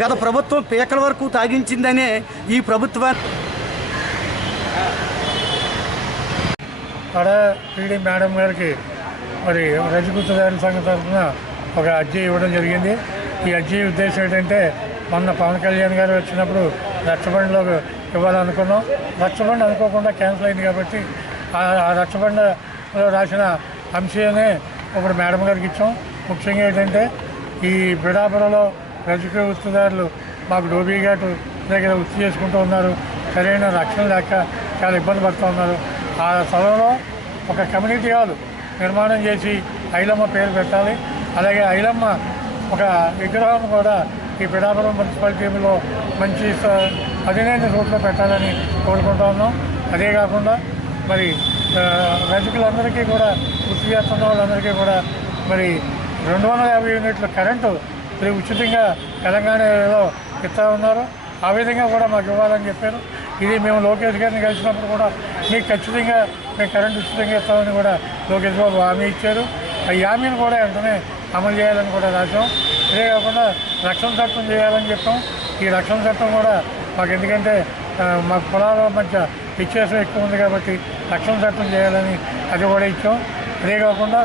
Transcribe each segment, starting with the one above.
గత ప్రభుత్వం పీకల వరకు తాగించిందనే ఈ ప్రభుత్వాన్ని పీడీ మేడం గారికి మరి రజగుత్తదారుల సంఘం తరఫున ఒక అర్జీ ఇవ్వడం జరిగింది. ఈ అర్జీ ఉద్దేశం ఏంటంటే మొన్న పవన్ కళ్యాణ్ గారు వచ్చినప్పుడు రచ్చబండలో ఇవ్వాలనుకున్నాం. రచ్చబండ అనుకోకుండా క్యాన్సిల్ అయింది కాబట్టి ఆ రచ్చబండలో రాసిన అంశాన్ని ఇప్పుడు మేడం గారికి ఇచ్చాం. ముఖ్యంగా ఏంటంటే ఈ బిడాపురలో రజక వృత్తిదారులు మాకు డోబీ ఘాటు దగ్గర వృత్తి చేసుకుంటూ ఉన్నారు. సరైన రక్షణ లేక చాలా ఇబ్బంది పడుతూ ఉన్నారు. ఆ స్థలంలో ఒక కమ్యూనిటీ హాల్ నిర్మాణం చేసి ఐలమ్మ పేరు పెట్టాలి. అలాగే ఐలమ్మ ఒక విగ్రహం కూడా ఈ పిడాపురం మున్సిపాలిటీలో మంచి 15 రోడ్లో పెట్టాలని కోరుకుంటూ ఉన్నాం. అదే కాకుండా మరి రజకులందరికీ కూడా వృత్తి చేస్తున్న వాళ్ళందరికీ కూడా మరి 250 యూనిట్ల కరెంటు ఉచితంగా తెలంగాణలో ఇస్తూ ఉన్నారు. ఆ విధంగా కూడా మాకు ఇవ్వాలని చెప్పారు. ఇది మేము లోకేష్ గారిని కలిసినప్పుడు కూడా మీకు ఖచ్చితంగా మేము కరెంటు ఉచితంగా ఇస్తామని కూడా లోకేష్ బాబు హామీ ఇచ్చారు. ఈ హామీని కూడా వెంటనే అమలు చేయాలని కూడా రాసాం. ఇదే కాకుండా రక్షణ చట్టం చేయాలని చెప్పాం. ఈ రక్షణ చట్టం కూడా మాకు ఎందుకంటే మాకు పొలాల మధ్య వ్యత్యాసం ఎక్కువ ఉంది కాబట్టి రక్షణ చట్టం చేయాలని అది కూడా ఇచ్చాం. అదే కాకుండా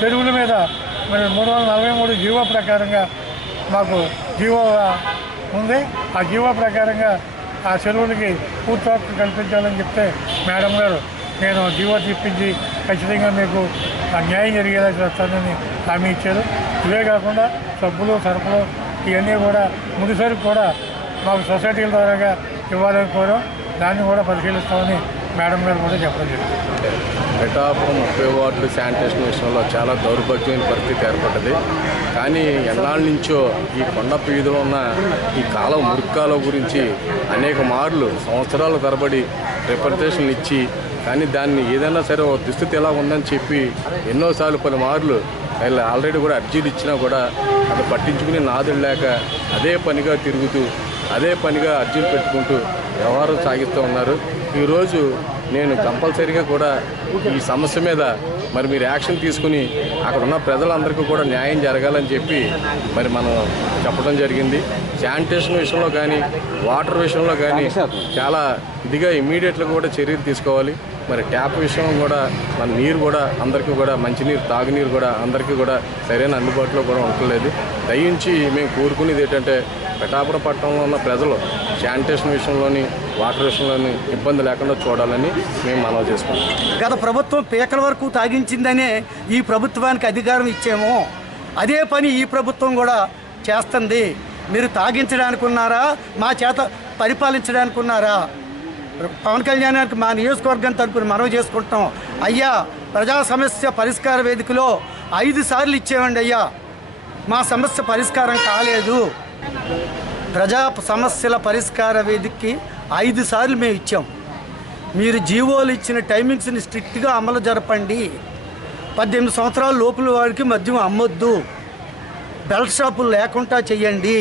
చెరువుల మీద మరి 343 జీవో ప్రకారంగా మాకు జీవో ఉంది. ఆ జీవో ప్రకారంగా ఆ చెరువులకి పూర్తి హక్కు కల్పించాలని చెప్తే మేడం గారు నేను జీవో తెప్పించి ఖచ్చితంగా మీకు న్యాయం జరిగేలా చేస్తానని హామీ ఇచ్చారు. ఇవే కాకుండా సబ్బులు సరుకులు ఇవన్నీ కూడా ముడిసరుకు కూడా మాకు సొసైటీల ద్వారాగా ఇవ్వాలని కోరాం. దాన్ని కూడా పరిశీలిస్తామని మేడం గారు కూడా చెప్పడం జరిగింది. పిఠాపురం 30 వార్డులు శానిటేషన్ విషయంలో చాలా దౌర్భాగ్యమైన పరిస్థితి ఏర్పడ్డది. కానీ ఎన్నాళ్ళ నుంచో ఈ కొండ వీధిలో ఉన్న ఈ కాలం మురుక్కాల గురించి అనేక మార్లు సంవత్సరాల తరబడి రిప్రజెంటేషన్లు ఇచ్చి కానీ దాన్ని ఏదైనా సరే ఒక దుస్థితి ఎలా ఉందని చెప్పి ఎన్నోసార్లు పలుమార్లు ఆల్రెడీ కూడా అర్జీలు ఇచ్చినా కూడా అది పట్టించుకుని నాదులు లేక అదే పనిగా తిరుగుతూ అదే పనిగా అర్జీలు పెట్టుకుంటూ వ్యవహారం సాగిస్తూ ఉన్నారు. ఈరోజు నేను కంపల్సరీగా కూడా ఈ సమస్య మీద మరి మీరు యాక్షన్ తీసుకుని అక్కడ ఉన్న ప్రజలందరికీ కూడా న్యాయం జరగాలని చెప్పి మరి మనం చెప్పడం జరిగింది. శానిటేషన్ విషయంలో కానీ వాటర్ విషయంలో కానీ చాలా ఇదిగా ఇమీడియట్గా కూడా చర్యలు తీసుకోవాలి. మరి ట్యాప్ విషయం కూడా మన నీరు కూడా అందరికీ కూడా మంచినీరు తాగునీరు కూడా అందరికీ కూడా సరైన అందుబాటులో కూడా ఉండలేదు. దయించి మేము కోరుకునేది ఏంటంటే పిఠాపురం పట్టణంలో ఉన్న ప్రజలు శానిటేషన్ విషయంలోని వాటర్ విషయంలోని ఇబ్బంది లేకుండా చూడాలని మేము మనవి చేసుకుంటాం. గత ప్రభుత్వం పీకల వరకు తాగించిందనే ఈ ప్రభుత్వానికి అధికారం ఇచ్చాము. అదే పని ఈ ప్రభుత్వం కూడా చేస్తుంది. మీరు తాగించడానికి ఉన్నారా, మా చేత పరిపాలించడానికి ఉన్నారా? పవన్ కళ్యాణ్ గారికి మా నియోజకవర్గం తరపున మనవి చేసుకుంటాం. అయ్యా, ప్రజా సమస్య పరిష్కార వేదికలో 5 సార్లు ఇచ్చామండి. అయ్యా, మా సమస్య పరిష్కారం కాలేదు. ప్రజా సమస్యల పరిష్కార వేదికకి 5 సార్లు మేము ఇచ్చాం. మీరు జీవోలు ఇచ్చిన టైమింగ్స్ని స్ట్రిక్ట్గా అమలు జరపండి. 18 సంవత్సరాల లోపల వారికి మద్యం అమ్మొద్దు, బెల్ట్ షాపులు లేకుండా చెయ్యండి.